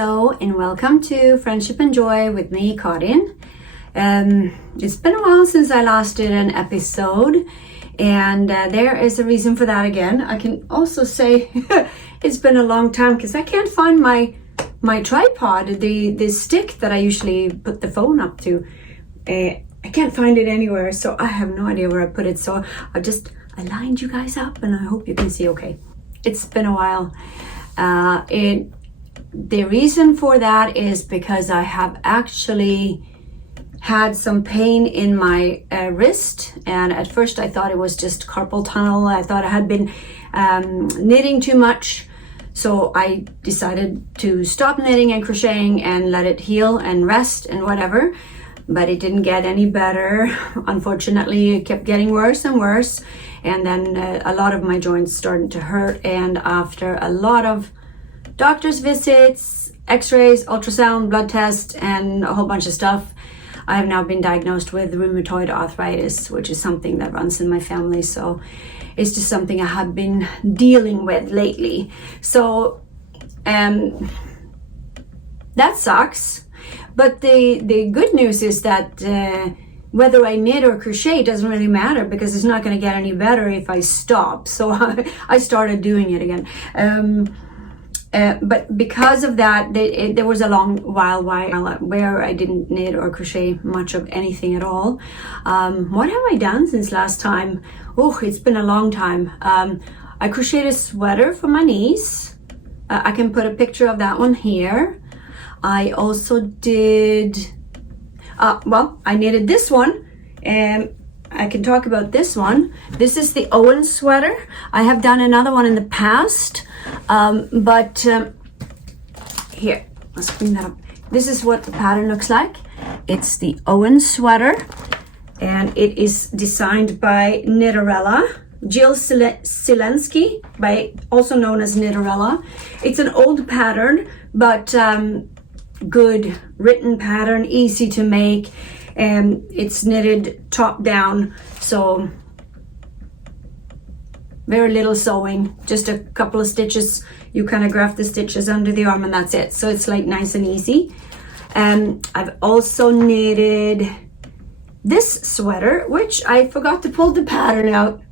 Hello and welcome to Friendship and Joy with me, Karin. It's been a while since I last did an episode, and there is a reason for that again. I can also say it's been a long time because I can't find my tripod, the stick that I usually put the phone up to. I can't find it anywhere, so I have no idea where I put it. So I lined you guys up, and I hope you can see okay. It's been a while. The reason for that is because I have actually had some pain in my wrist, and at first I thought it was just carpal tunnel. I thought I had been knitting too much, so I decided to stop knitting and crocheting and let it heal and rest and whatever, but it didn't get any better. Unfortunately, it kept getting worse and worse, and then a lot of my joints started to hurt, and after a lot of doctor's visits, x-rays, ultrasound, blood test, and a whole bunch of stuff, I have now been diagnosed with rheumatoid arthritis, which is something that runs in my family. So it's just something I have been dealing with lately. So that sucks. But the good news is that whether I knit or crochet doesn't really matter, because it's not going to get any better if I stop. So I started doing it again. But because of that, there was a long while where I didn't knit or crochet much of anything at all. What have I done since last time? Oh, it's been a long time. I crocheted a sweater for my niece. I can put a picture of that one here. I also did, I knitted this one, and I can talk about this one. This is the Owen sweater. I have done another one in the past, but here, let's bring that up. This is what the pattern looks like. It's the Owen sweater, and it is designed by Knitterella, Jill Silensky, also known as Knitterella. It's an old pattern, but good written pattern, easy to make. It's knitted top down, so very little sewing, just a couple of stitches. You kind of graft the stitches under the arm and that's it. So it's like nice and easy. I've also knitted this sweater, which I forgot to pull the pattern out.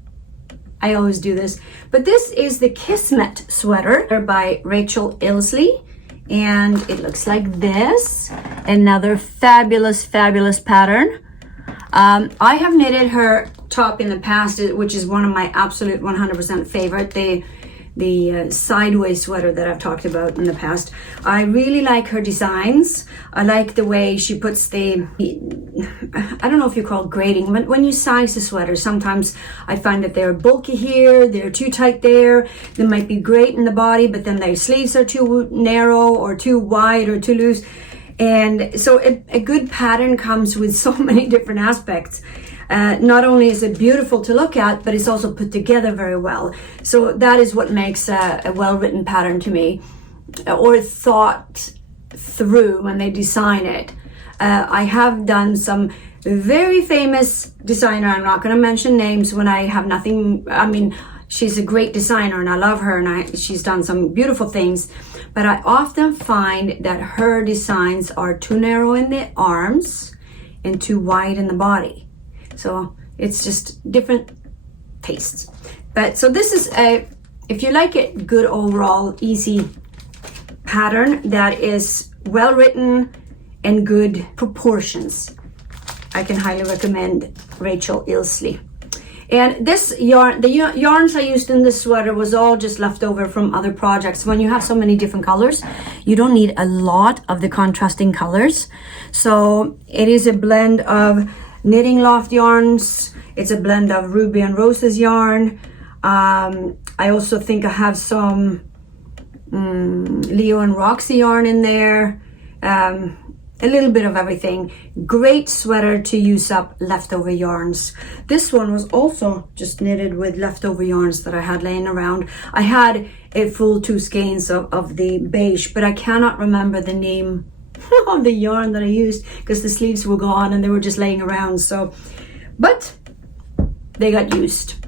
I always do this, but this is the Kismet sweater by Rachel Ilsley. And it looks like this. Another fabulous pattern. I have knitted her top in the past, which is one of my absolute 100% favorite, the sideways sweater that I've talked about in the past. I really like her designs. I like the way she puts I don't know if you call it grading, but when you size the sweater, sometimes I find that they're bulky here, they're too tight there, they might be great in the body, but then their sleeves are too narrow or too wide or too loose. And so a good pattern comes with so many different aspects. Not only is it beautiful to look at, but it's also put together very well. So that is what makes a well-written pattern to me, or thought through when they design it. I have done some very famous designer, I'm not going to mention names when I have nothing, I mean, she's a great designer and I love her, and she's done some beautiful things, but I often find that her designs are too narrow in the arms and too wide in the body. So it's just different tastes. But so this is if you like it, good overall easy pattern that is well written and good proportions, I can highly recommend Rachel Ilsley. And this yarn, the yarns I used in this sweater was all just left over from other projects. When you have so many different colors, you don't need a lot of the contrasting colors. So it is a blend of Knitting Loft yarns. It's a blend of Ruby and Roses yarn. I also think I have some Leo and Roxy yarn in there. A little bit of everything. Great sweater to use up leftover yarns. This one was also just knitted with leftover yarns that I had laying around. I had a full 2 skeins of the beige, but I cannot remember the name of the yarn that I used because the sleeves were gone and they were just laying around. So, but they got used.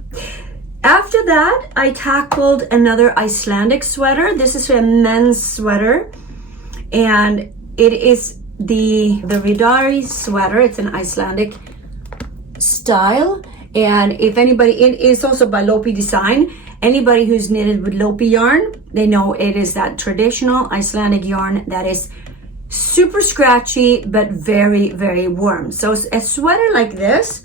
After that, I tackled another Icelandic sweater. This is a men's sweater. and it is the Vidari sweater. It's an Icelandic style, and if anybody, it is also by Lopi Design. Anybody who's knitted with Lopi yarn, they know it is that traditional Icelandic yarn that is super scratchy but very, very warm. So a sweater like this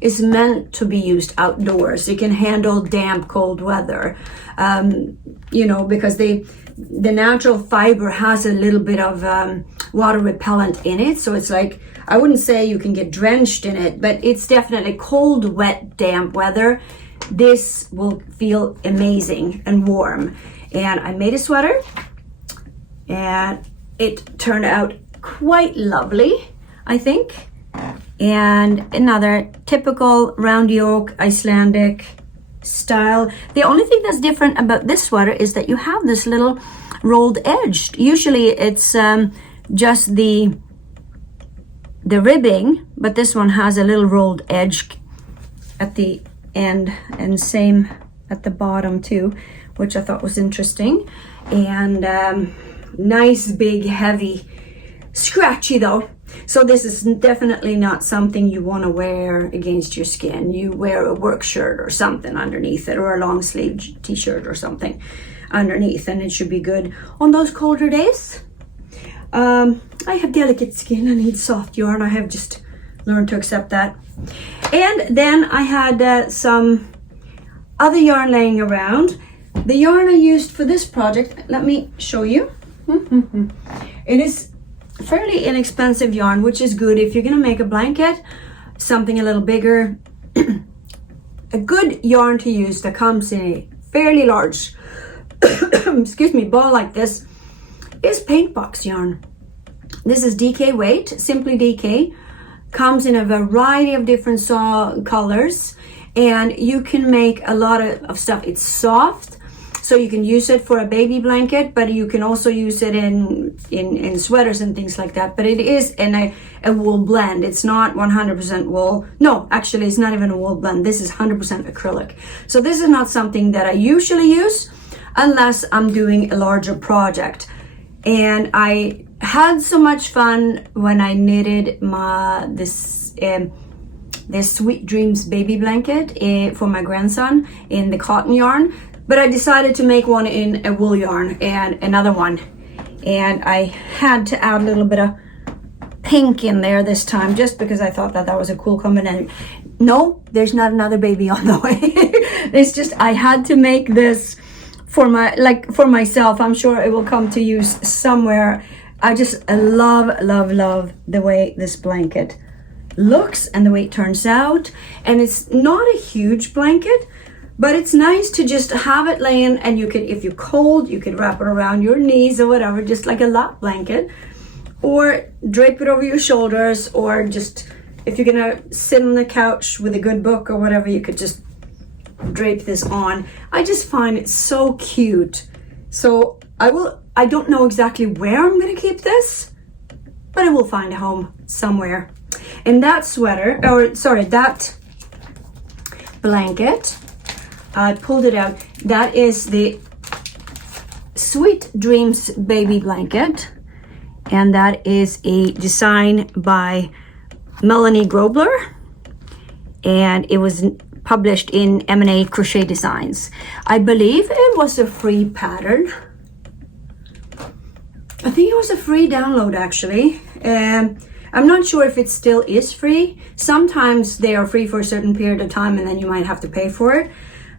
is meant to be used outdoors. It can handle damp, cold weather, because the natural fiber has a little bit of water repellent in it. So it's like, I wouldn't say you can get drenched in it, but it's definitely cold, wet, damp weather. This will feel amazing and warm. And I made a sweater, and it turned out quite lovely, I think. And another typical round yoke Icelandic style. The only thing that's different about this sweater is that you have this little rolled edge. Usually it's just the ribbing, but this one has a little rolled edge at the end, and same at the bottom too, which I thought was interesting. And nice, big, heavy, scratchy though. So this is definitely not something you want to wear against your skin. You wear a work shirt or something underneath it, or a long sleeve t-shirt or something underneath, and it should be good on those colder days. I have delicate skin. I need soft yarn. I have just learned to accept that. And then I had some other yarn laying around. The yarn I used for this project, let me show you. It is fairly inexpensive yarn, which is good if you're gonna make a blanket, something a little bigger. A good yarn to use that comes in a fairly large excuse me, ball like this is paint box yarn. This is DK weight, simply DK. Comes in a variety of different colors, and you can make a lot of stuff. It's soft, so you can use it for a baby blanket, but you can also use it in sweaters and things like that. But it is in a wool blend. It's not 100% wool. No, actually, it's not even a wool blend. This is 100% acrylic. So this is not something that I usually use unless I'm doing a larger project. And I had so much fun when I knitted this Sweet Dreams baby blanket for my grandson in the cotton yarn. But I decided to make one in a wool yarn and another one. And I had to add a little bit of pink in there this time, just because I thought that was a cool combination. No, there's not another baby on the way. It's just, I had to make this for myself. I'm sure it will come to use somewhere. I just love the way this blanket looks and the way it turns out. And it's not a huge blanket, but it's nice to just have it laying, and you can, if you're cold, you can wrap it around your knees or whatever, just like a lap blanket, or drape it over your shoulders, or just, if you're gonna sit on the couch with a good book or whatever, you could just drape this on. I just find it so cute. So I don't know exactly where I'm gonna keep this, but I will find a home somewhere. And that that blanket, I pulled it out. That is the Sweet Dreams baby blanket, and that is a design by Melanie Grobler, and it was published in M&A Crochet Designs. I believe it was a free pattern. I think it was a free download, actually. I'm not sure if it still is free. Sometimes they are free for a certain period of time, and then you might have to pay for it.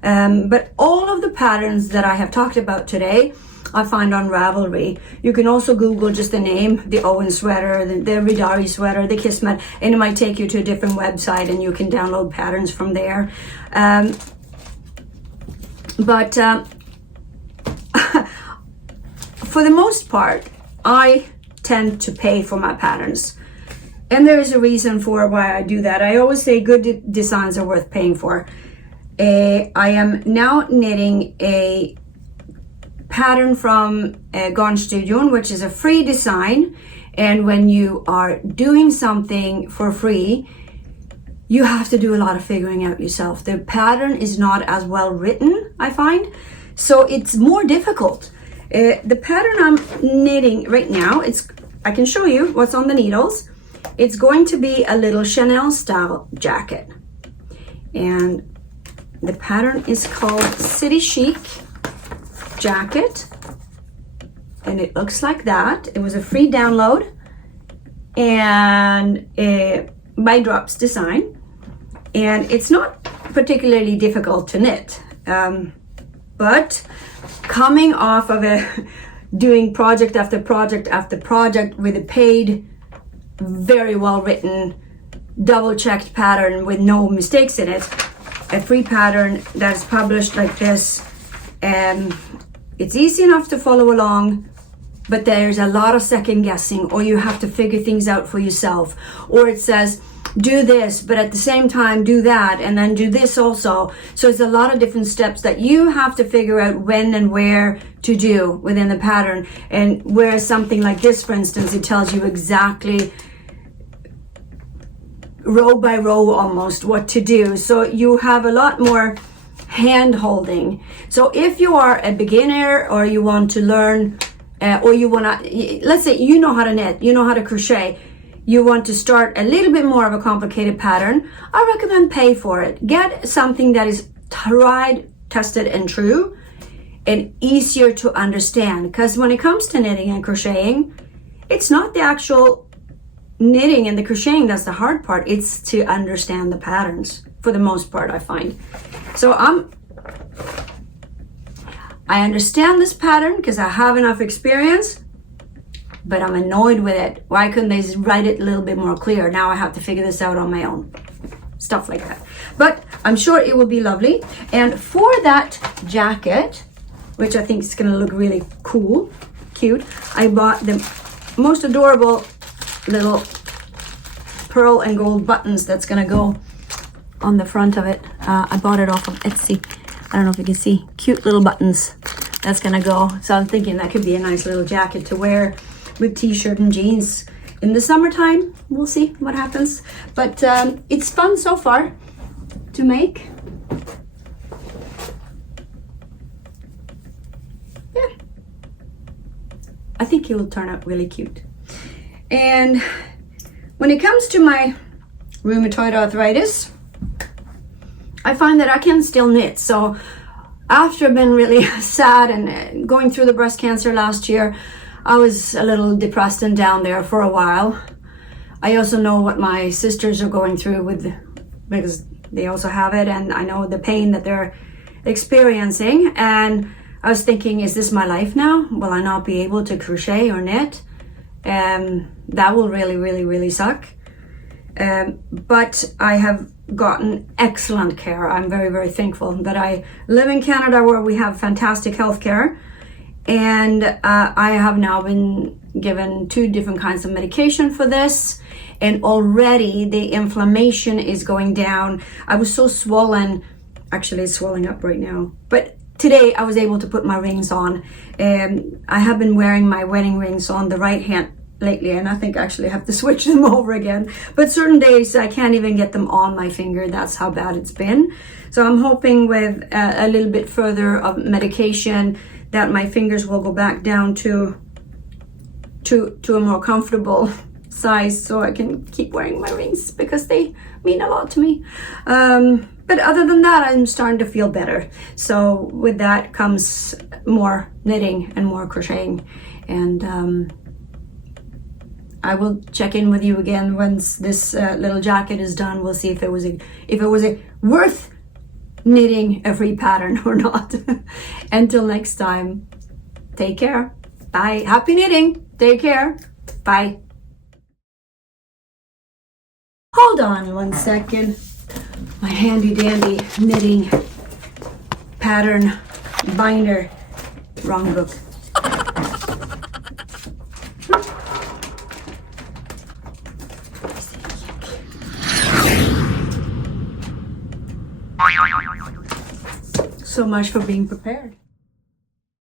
But all of the patterns that I have talked about today, I find on Ravelry. You can also Google just the name, the Owen sweater, the Vidari sweater, the Kismet, and it might take you to a different website, and you can download patterns from there. For the most part, I tend to pay for my patterns. And there's a reason for why I do that. I always say good designs are worth paying for. I am now knitting a pattern from Garn Studio, which is a free design. And when you are doing something for free, you have to do a lot of figuring out yourself. The pattern is not as well written, I find. So it's more difficult. The pattern I'm knitting right now, I can show you what's on the needles. It's going to be a little Chanel style jacket. And the pattern is called City Chic Jacket. And it looks like that. It was a free download and by Drops Design. And it's not particularly difficult to knit. But coming off of doing project after project after project with a paid, very well written, double checked pattern with no mistakes in it, a free pattern that's published like this, it's easy enough to follow along, but there's a lot of second guessing, or you have to figure things out for yourself, or it says do this but at the same time do that and then do this also. So it's a lot of different steps that you have to figure out when and where to do within the pattern. And whereas something like this, for instance, it tells you exactly row by row almost what to do, so you have a lot more hand holding. So if you are a beginner or you want to learn or you want to, let's say you know how to knit, you know how to crochet, you want to start a little bit more of a complicated pattern, I recommend pay for it. Get something that is tried, tested and true and easier to understand, because when it comes to knitting and crocheting, it's not the actual knitting and the crocheting that's the hard part. It's to understand the patterns for the most part, I find. So I understand this pattern because I have enough experience, but I'm annoyed with it. Why couldn't they write it a little bit more clear? Now I have to figure this out on my own. Stuff like that. But I'm sure it will be lovely. And for that jacket, which I think is going to look really cool, cute, I bought the most adorable little pearl and gold buttons that's going to go on the front of it. I bought it off of Etsy. I don't know if you can see. Cute little buttons that's going to go. So I'm thinking that could be a nice little jacket to wear with t-shirt and jeans in the summertime. We'll see what happens, but it's fun so far to make. Yeah, I think it will turn out really cute. And when it comes to my rheumatoid arthritis, I find that I can still knit. So after I've been really sad and going through the breast cancer last year, I was a little depressed and down there for a while. I also know what my sisters are going through because they also have it, and I know the pain that they're experiencing. And I was thinking, is this my life now? Will I not be able to crochet or knit? That will really, really, really suck. But I have gotten excellent care. I'm very, very thankful that I live in Canada where we have fantastic healthcare. And I have now been given 2 different kinds of medication for this. And already the inflammation is going down. I was so swollen, actually it's swelling up right now. But today I was able to put my rings on. I have been wearing my wedding rings on the right hand lately, and I think I actually have to switch them over again. But certain days I can't even get them on my finger. That's how bad it's been. So I'm hoping with a little bit further of medication that my fingers will go back down to a more comfortable size, so I can keep wearing my rings because they mean a lot to me. But other than that, I'm starting to feel better. So with that comes more knitting and more crocheting. And I will check in with you again once this little jacket is done. We'll see if it was a worth knitting a free pattern or not. Until next time, take care. Bye. Happy knitting. Take care. Bye. Hold on 1 second. My handy dandy knitting pattern binder. Wrong book. So much for being prepared.